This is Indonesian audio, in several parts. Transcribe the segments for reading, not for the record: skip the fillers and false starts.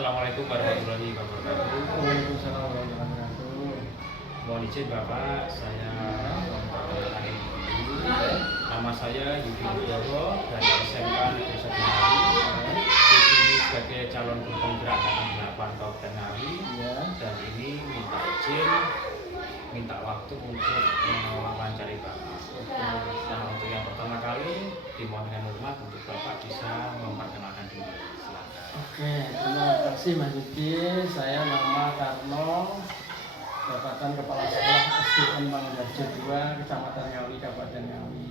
Assalamualaikum warahmatullahi wabarakatuh. Waalaikumsalam warahmatullahi wabarakatuh. Mohon izin Bapak, saya memperkenalkan diri. Nama saya Yudi Nugroho dari SMK Negeri 1 Ngawi. Di sini sebagai calon penggerak Angkatan 8 Kabupaten Ngawi. Ya. Dan ini minta izin, minta waktu untuk mewawancari Bapak. Nah, untuk yang pertama kali dimohon dengan hormat untuk Bapak bisa memperkenalkan diri. Silakan. Oke, terima kasih Mas Yudi. Saya nama Karno, jabatan Kepala Sekolah SDN Manggarjo 2, Kecamatan Ngawi, Kabupaten Ngawi.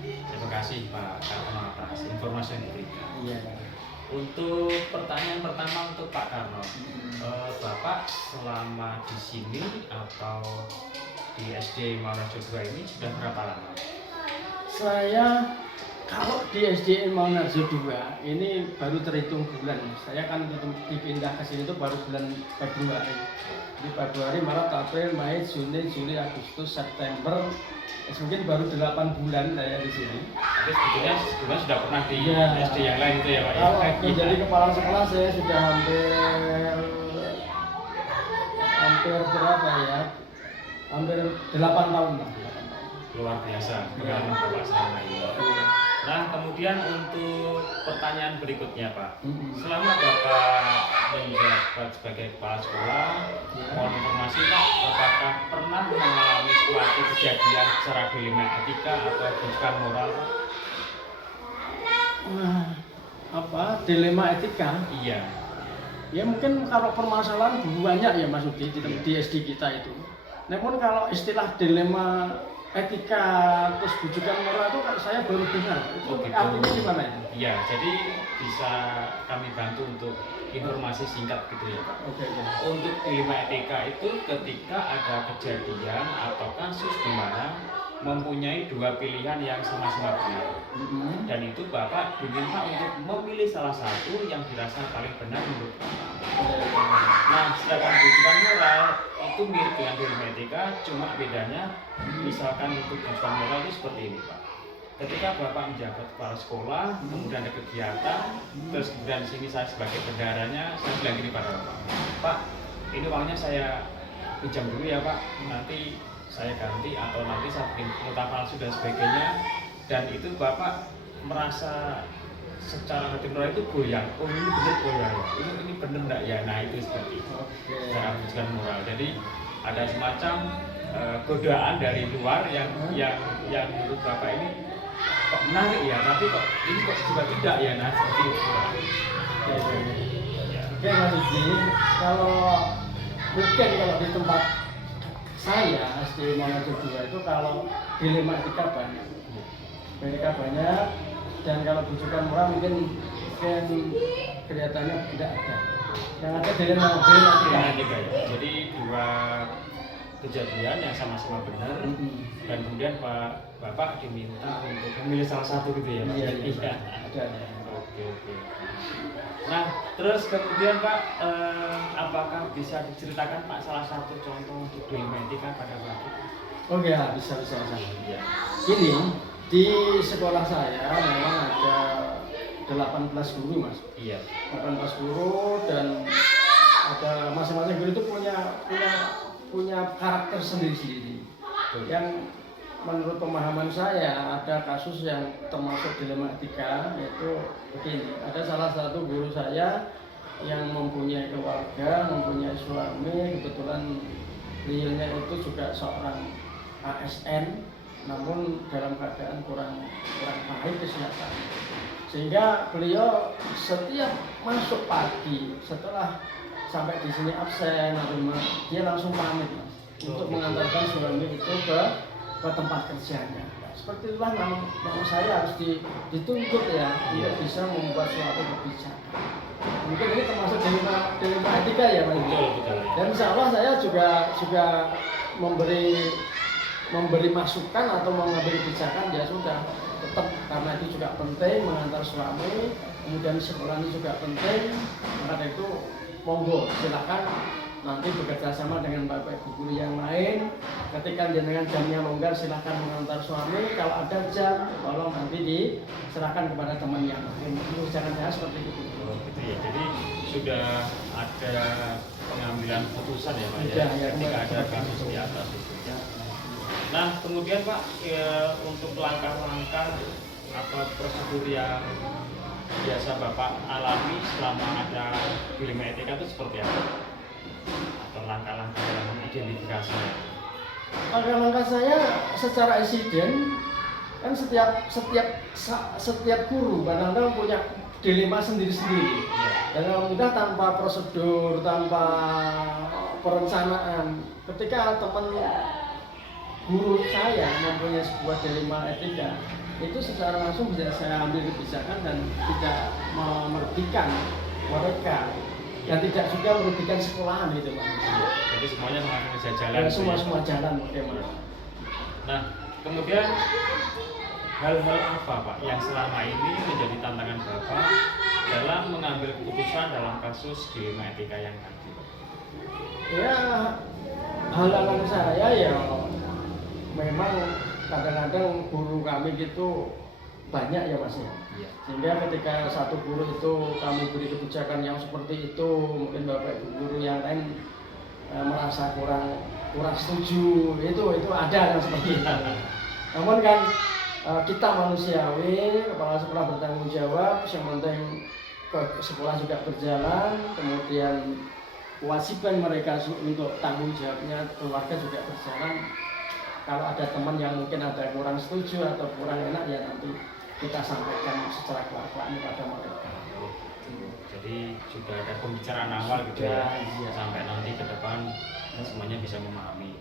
Terima kasih Pak Karno atas informasi yang diberikan. Iya. Untuk pertanyaan pertama untuk Pak Karno, Bapak selama di sini atau di SD Manggarjo 2 ini sudah berapa lama? Saya kalau di SDN Manggarjo 2 ini baru terhitung bulan. Saya kan dipindah ke sini itu baru bulan Februari. Di Februari, Maret, April, Mei, Juni, Juli, Agustus, September. Mungkin baru 8 bulan saya di sini. Tapi sebetulnya sudah pernah di Ya. SD yang lain itu ya Pak? Kalau Ya? menjadi kepala sekolah saya sudah hampir berapa ya? Hampir 8 tahun lah. 8 tahun. Luar biasa pengalaman Bapak selama ini. Nah, kemudian untuk pertanyaan berikutnya Pak, selama Bapak menjabat sebagai kepala sekolah, mohon informasi Pak, apakah pernah mengalami suatu kejadian secara dilema etika atau bukan moral Pak? Apa dilema etika? Iya. Ya mungkin kalau permasalahan banyak ya Mas Udi di SD kita itu. Namun kalau istilah dilema etika terus bujukan moral itu saya baru dengar. Itu Oh, gitu. artinya gimana itu? Iya, jadi bisa kami bantu untuk informasi singkat gitu ya Pak. Oke. Untuk dilema etika itu ketika ada kejadian atau kasus di mana mempunyai dua pilihan yang sama-sama benar. Dan itu Bapak diminta untuk memilih salah satu yang dirasa paling benar menurut Bapak. Nah, sedangkan bujukan moral itu mirip dengan dilema etika, cuma bedanya misalkan untuk bujukan moral itu seperti ini Pak. Ketika Bapak menjabat kepala sekolah, kemudian ada kegiatan, terus kemudian di sini saya sebagai bendaharanya, saya bilang gini pada Bapak, Pak, ini uangnya saya pinjam dulu ya Pak, nanti saya ganti atau nanti saya bikin nota palsu dan sebagainya. Dan itu Bapak merasa secara hati nurani itu goyang, oh ini benar goyang, ini benar enggak ya? Nah itu seperti itu, secara bujukan moral. Jadi ada semacam godaan dari luar yang menurut Bapak ini kok menarik ya, tapi kok ini kok juga tidak ya, nah seperti itu. Oke Mas Udi, kalau mungkin kalau di tempat saya SD Manggarjo 2 itu kalau dilema etika banyak. Etika banyak dan kalau bujukan moral mungkin kelihatannya tidak ada. Yang ada dilema etika. Jadi dua kejadian yang sama-sama benar dan kemudian Bapak diminta untuk memilih salah satu gitu ya Pak? Iya. Ada. Oke. Nah, terus kemudian Pak, apakah bisa diceritakan Pak salah satu contoh untuk dilema etika pada Bapak? Oke ya, bisa. Iya. Ini di sekolah saya memang ada 18 guru Mas. Iya. 18 guru dan ada masing-masing guru itu punya karakter sendiri-sendiri. Yang menurut pemahaman saya ada kasus yang termasuk dilema etika, yaitu begini, ada salah satu guru saya yang mempunyai keluarga, mempunyai suami, kebetulan beliaunya itu juga seorang ASN, namun dalam keadaan kurang baik kesehatan, sehingga beliau setiap masuk pagi setelah sampai di sini absen atau dia langsung pamit Mas, untuk mengantarkan suami itu ke tempat kerjanya. Seperti itulah namun saya harus dituntut ya untuk bisa membuat suatu kebijakan. Mungkin ini termasuk dilema etika ya Mas. Betul. Dan insya Allah saya juga memberi masukan atau mengambil kebijakan ya sudah, tetap karena itu juga penting mengantar suami, kemudian sekolah ini juga penting, maka dari itu monggo silakan nanti bekerja sama dengan bapak ibu guru yang lain. Ketika jenengan jamnya longgar silahkan mengantar suami, kalau ada jam tolong nanti diserahkan kepada teman yang lain. Itu jangan saya seperti itu. Oh, gitu ya. Jadi sudah ada pengambilan putusan ya Pak ya, ketika ada kasus di atas itu. Nah kemudian Pak untuk langkah-langkah atau prosedur yang biasa Bapak alami selama ada dilema etika itu seperti apa? Atau langkah-langkah yang identifikasi? Langkah-langkah saya secara insiden kan setiap guru kadang-kadang punya dilema sendiri-sendiri. Dan alhamdulillah tanpa prosedur, tanpa perencanaan, ketika teman guru saya mempunyai sebuah dilema etika, itu secara langsung bisa saya ambil kebijakan dan tidak merugikan mereka dan tidak juga merugikan sekolahan gitu Pak. Jadi semuanya sama bisa jalan. Ya, semua jalan bagaimana. Nah kemudian hal-hal apa Pak yang selama ini menjadi tantangan Bapak dalam mengambil keputusan dalam kasus dilema etika yang tadi? Ya halangan saya ya memang kadang-kadang guru kami gitu banyak ya Mas ya. Sehingga ketika satu guru itu kami beri kebijakan yang seperti itu, mungkin Bapak Ibu guru yang lain merasa kurang setuju, itu ada yang seperti itu. Namun kan kita manusiawi, kepala sekolah bertanggung jawab, yang penting ke sekolah juga berjalan, kemudian kewajiban mereka untuk tanggung jawabnya keluarga juga berjalan. Kalau ada teman yang mungkin ada kurang setuju atau kurang enak ya nanti kita sampaikan secara keluarga pada mereka. Jadi sudah ada pembicaraan awal gitu ya, sampai nanti ke depan semuanya bisa memahami.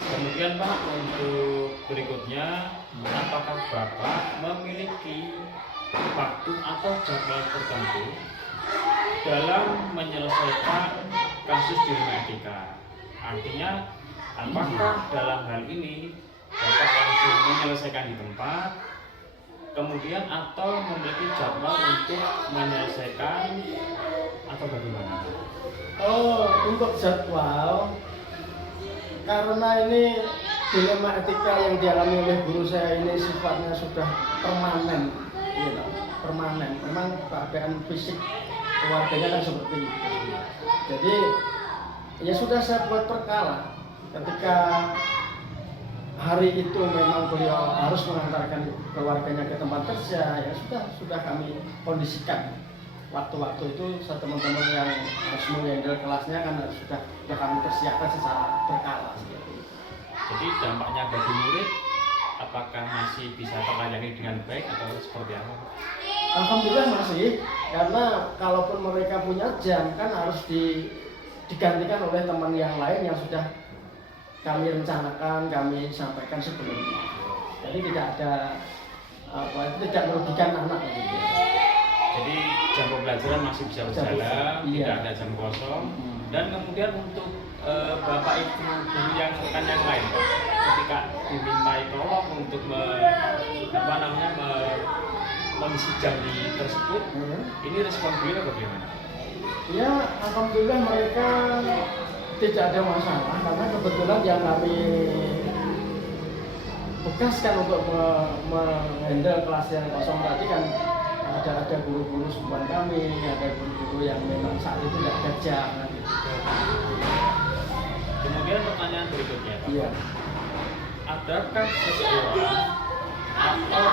Kemudian Pak untuk berikutnya, apakah Bapak memiliki waktu atau jadwal tertentu dalam menyelesaikan kasus dilema etika? Artinya apakah dalam hal ini Bapak langsung menyelesaikan di tempat, kemudian atau memiliki jadwal untuk menyelesaikan atau bagaimana? Untuk jadwal, karena ini dilema etika yang dialami oleh guru saya ini sifatnya sudah permanen, gitu. Permanen. Memang keadaan fisik keluarganya kan seperti itu. Jadi ya sudah saya buat perkala. Ketika hari itu memang beliau harus mengantarkan keluarganya ke tempat kerja, ya sudah kami kondisikan waktu-waktu itu teman-teman yang harus menghandle kelasnya kan sudah kami persiapkan secara berkala. Jadi dampaknya bagi murid apakah masih bisa terlayani dengan baik atau seperti apa? Alhamdulillah masih, karena kalaupun mereka punya jam kan harus digantikan oleh teman yang lain yang sudah kami rencanakan, kami sampaikan sebelumnya. Jadi tidak ada tidak merugikan anak gitu. Jadi jam pembelajaran masih bisa berjalan, tidak ada jam kosong. Dan kemudian untuk Bapak Ibu guru yang rekan yang lain, ketika dimintai tolong untuk mengisi jam tersebut, ini respon beliau bagaimana? Ya, alhamdulillah mereka tidak ada masalah karena kebetulan yang kami tugaskan untuk menghandle kelas yang kosong tadi kan ada guru-guru sumban kami, ada guru-guru yang memang saat itu tidak ada jam. Kemudian pertanyaan berikutnya Pak. Iya. Adakah seseorang atau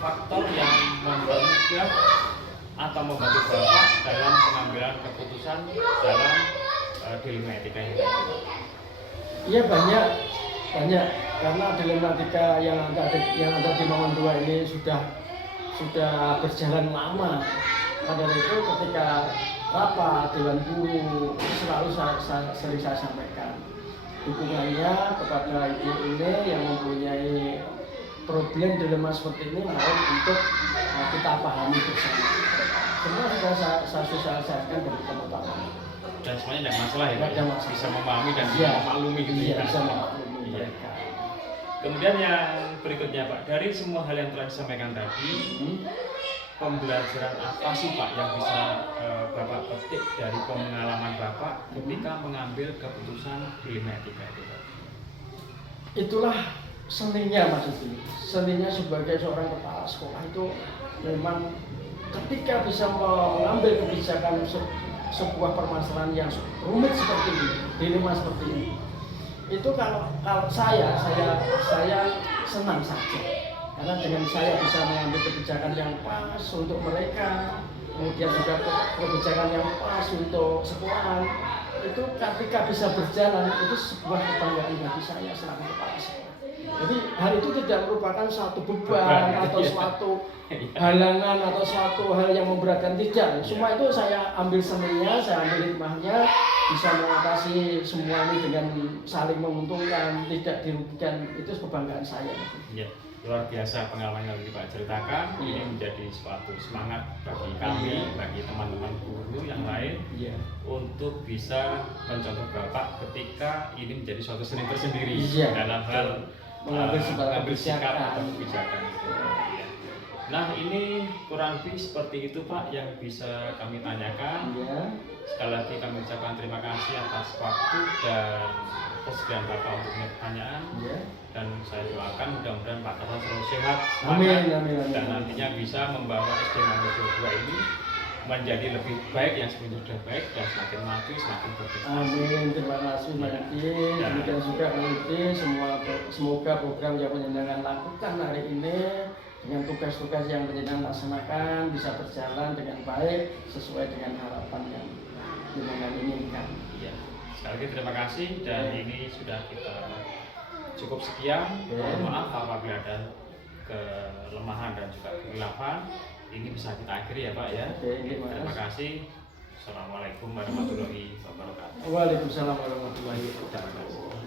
faktor yang mempermudah atau membantu Bapak dalam pengambilan keputusan dalam dilema etika ini? Iya banyak karena dilema etika yang ada di Mangun 2 ini sudah berjalan lama. Pada itu ketika rapat Dewan Guru selalu sering saya sampaikan dukungannya kepada ibu ini yang mempunyai problem dilema seperti ini mohon untuk kita pahami bersama. Semua sudah saya sosialisasikan dari teman-teman. Dan semuanya tidak masalah ya, tidak masalah. Bisa memahami dan bisa memaklumi gitu ya. Bisa memaklumi. Iya. Kemudian yang berikutnya Pak, dari semua hal yang telah disampaikan tadi, pembelajaran apa sih Pak yang bisa Bapak petik dari pengalaman Bapak ketika mengambil keputusan dilema etika itu Pak? Itulah seninya Mas Uti. Seninya sebagai seorang kepala sekolah itu memang ketika bisa mengambil kebijakan sebuah permasalahan yang rumit seperti ini, dilema seperti ini, itu kalau saya senang saja, karena dengan saya bisa mengambil kebijakan yang pas untuk mereka, kemudian juga kebijakan yang pas untuk sekolahan, itu ketika bisa berjalan itu sebuah kebanggaan bagi saya selaku kepala sekolah. Jadi hal itu tidak merupakan suatu beban atau suatu halangan atau suatu hal yang memberatkan, tidak. Semua itu saya ambil seninya, saya ambil hikmahnya, bisa mengatasi semua ini dengan saling menguntungkan, tidak dirugikan. Itu kebanggaan saya. Ya, luar biasa pengalaman yang Pak ceritakan. Ini menjadi suatu semangat bagi kami, bagi teman-teman guru yang lain, untuk bisa mencontoh Bapak ketika ini menjadi suatu seni tersendiri dalam hal mengambil sikap atau kebijakan itu. Ya. Nah, ini kurang lebih seperti itu Pak yang bisa kami tanyakan. Sekali lagi kami ucapkan terima kasih atas waktu dan kesediaan Bapak untuk pertanyaan. Dan saya doakan mudah-mudahan Pak Tarwan selalu sehat, semangat, dan nantinya bisa membawa SD Mangga 22 ini menjadi lebih baik yang sebelumnya sudah baik dan semakin maju, semakin berprestasi. Amin, terima kasih banyak. Demikian juga kami semoga program yang penjenengan lakukan hari ini dengan tugas-tugas yang penjenengan laksanakan bisa berjalan dengan baik sesuai dengan harapan yang penjenengan inginkan. Iya. Sekali lagi terima kasih dan ini sudah kita cukup sekian. Mohon maaf apabila ada kelemahan dan juga kehilafan. Ini bisa kita akhiri ya Pak ya. Terima kasih. Assalamualaikum warahmatullahi wabarakatuh. Waalaikumsalam warahmatullahi wabarakatuh.